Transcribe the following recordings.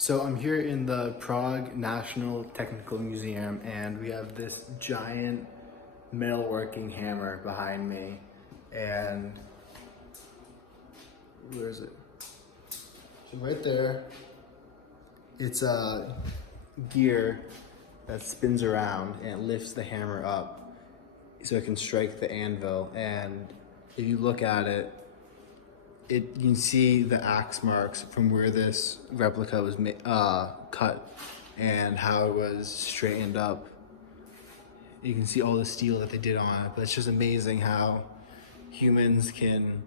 So I'm here in the Prague National Technical Museum, and we have this giant metalworking hammer behind me. And where is it? So right there, it's a gear that spins around and it lifts the hammer up so it can strike the anvil. And if you look at it, you can see the axe marks from where this replica was cut and how it was straightened up. You can see all the steel that they did on it, but it's just amazing how humans can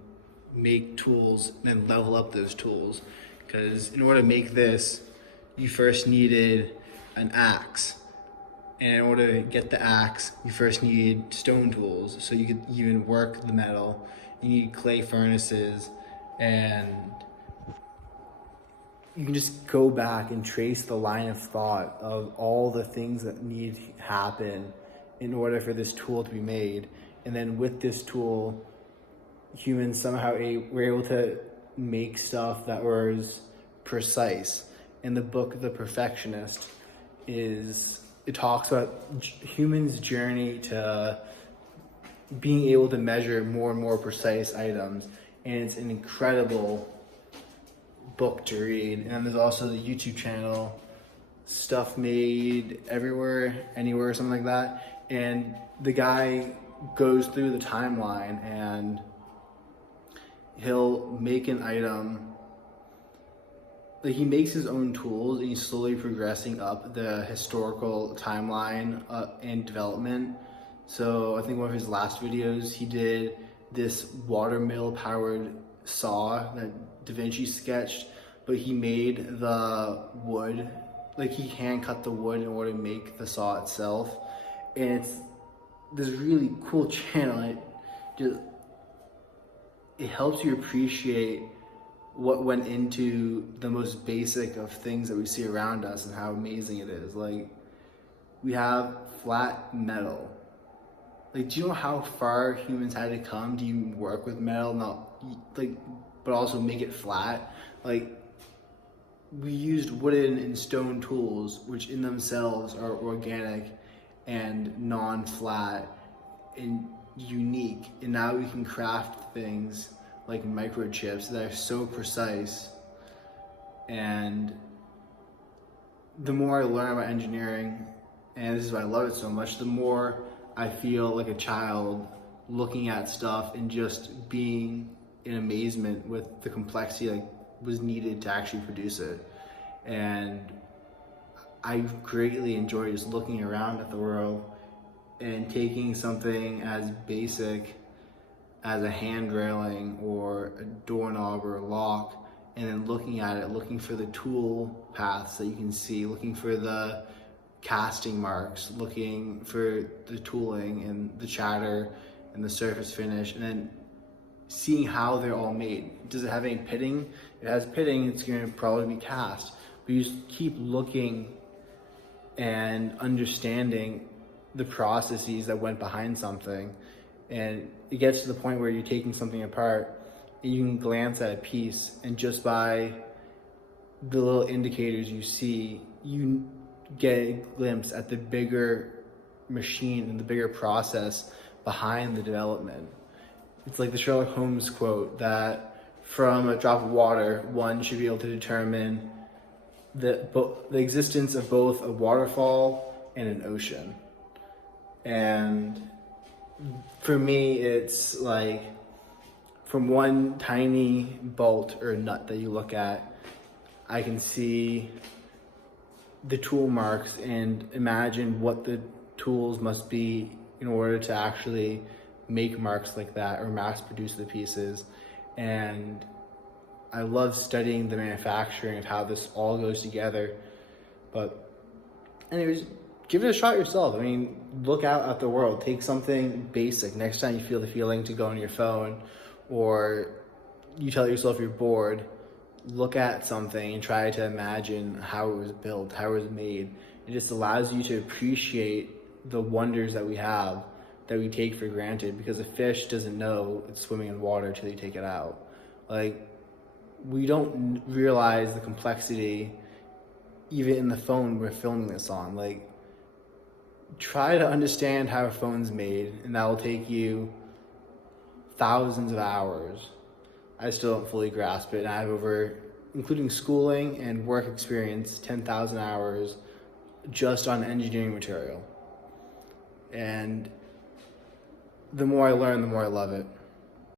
make tools and then level up those tools. Because in order to make this, you first needed an axe. And in order to get the axe, you first need stone tools so you could even work the metal. You need clay furnaces, and you can just go back and trace the line of thought of all the things that need to happen in order for this tool to be made. And then with this tool, humans somehow were able to make stuff that was precise. In the book, The Perfectionist, it talks about humans' journey to being able to measure more and more precise items. And it's an incredible book to read. And there's also the YouTube channel, Stuff Made Everywhere, Anywhere, something like that. And the guy goes through the timeline and he'll make an item. Like, he makes his own tools and he's slowly progressing up the historical timeline and development. So I think one of his last videos, he did this watermill powered saw that Da Vinci sketched, but he made the wood, like he hand cut the wood in order to make the saw itself. And it's this really cool channel. It helps you appreciate what went into the most basic of things that we see around us and how amazing it is. Like, we have flat metal. Like, do you know how far humans had to come to even work with metal, but also make it flat? Like, we used wooden and stone tools, which in themselves are organic and non-flat and unique. And now we can craft things like microchips that are so precise. And the more I learn about engineering, and this is why I love it so much, the more I feel like a child looking at stuff and just being in amazement with the complexity that was needed to actually produce it. And I greatly enjoy just looking around at the world and taking something as basic as a hand railing or a doorknob or a lock, and then looking at it, looking for the tool paths that you can see, looking for the casting marks, looking for the tooling and the chatter and the surface finish, and then seeing how they're all made. Does it have any pitting? If it has pitting, it's going to probably be cast. But you just keep looking and understanding the processes that went behind something. And it gets to the point where you're taking something apart and you can glance at a piece, and just by the little indicators you see, you get a glimpse at the bigger machine and the bigger process behind the development. It's like the Sherlock Holmes quote that from a drop of water, one should be able to determine the existence of both a waterfall and an ocean. And for me, it's like from one tiny bolt or nut that you look at, I can see the tool marks and imagine what the tools must be in order to actually make marks like that or mass produce the pieces. And I love studying the manufacturing of how this all goes together. But anyways, give it a shot yourself. I mean, look out at the world. Take something basic. Next time you feel the feeling to go on your phone, or you tell yourself you're bored, look at something and try to imagine how it was built, how it was made. It just allows you to appreciate the wonders that we have that we take for granted, because a fish doesn't know it's swimming in water until you take it out. Like, we don't realize the complexity even in the phone we're filming this on. Like, try to understand how a phone's made, and that will take you thousands of hours. I still don't fully grasp it, and I have over, including schooling and work experience, 10,000 hours just on engineering material. And the more I learn, the more I love it.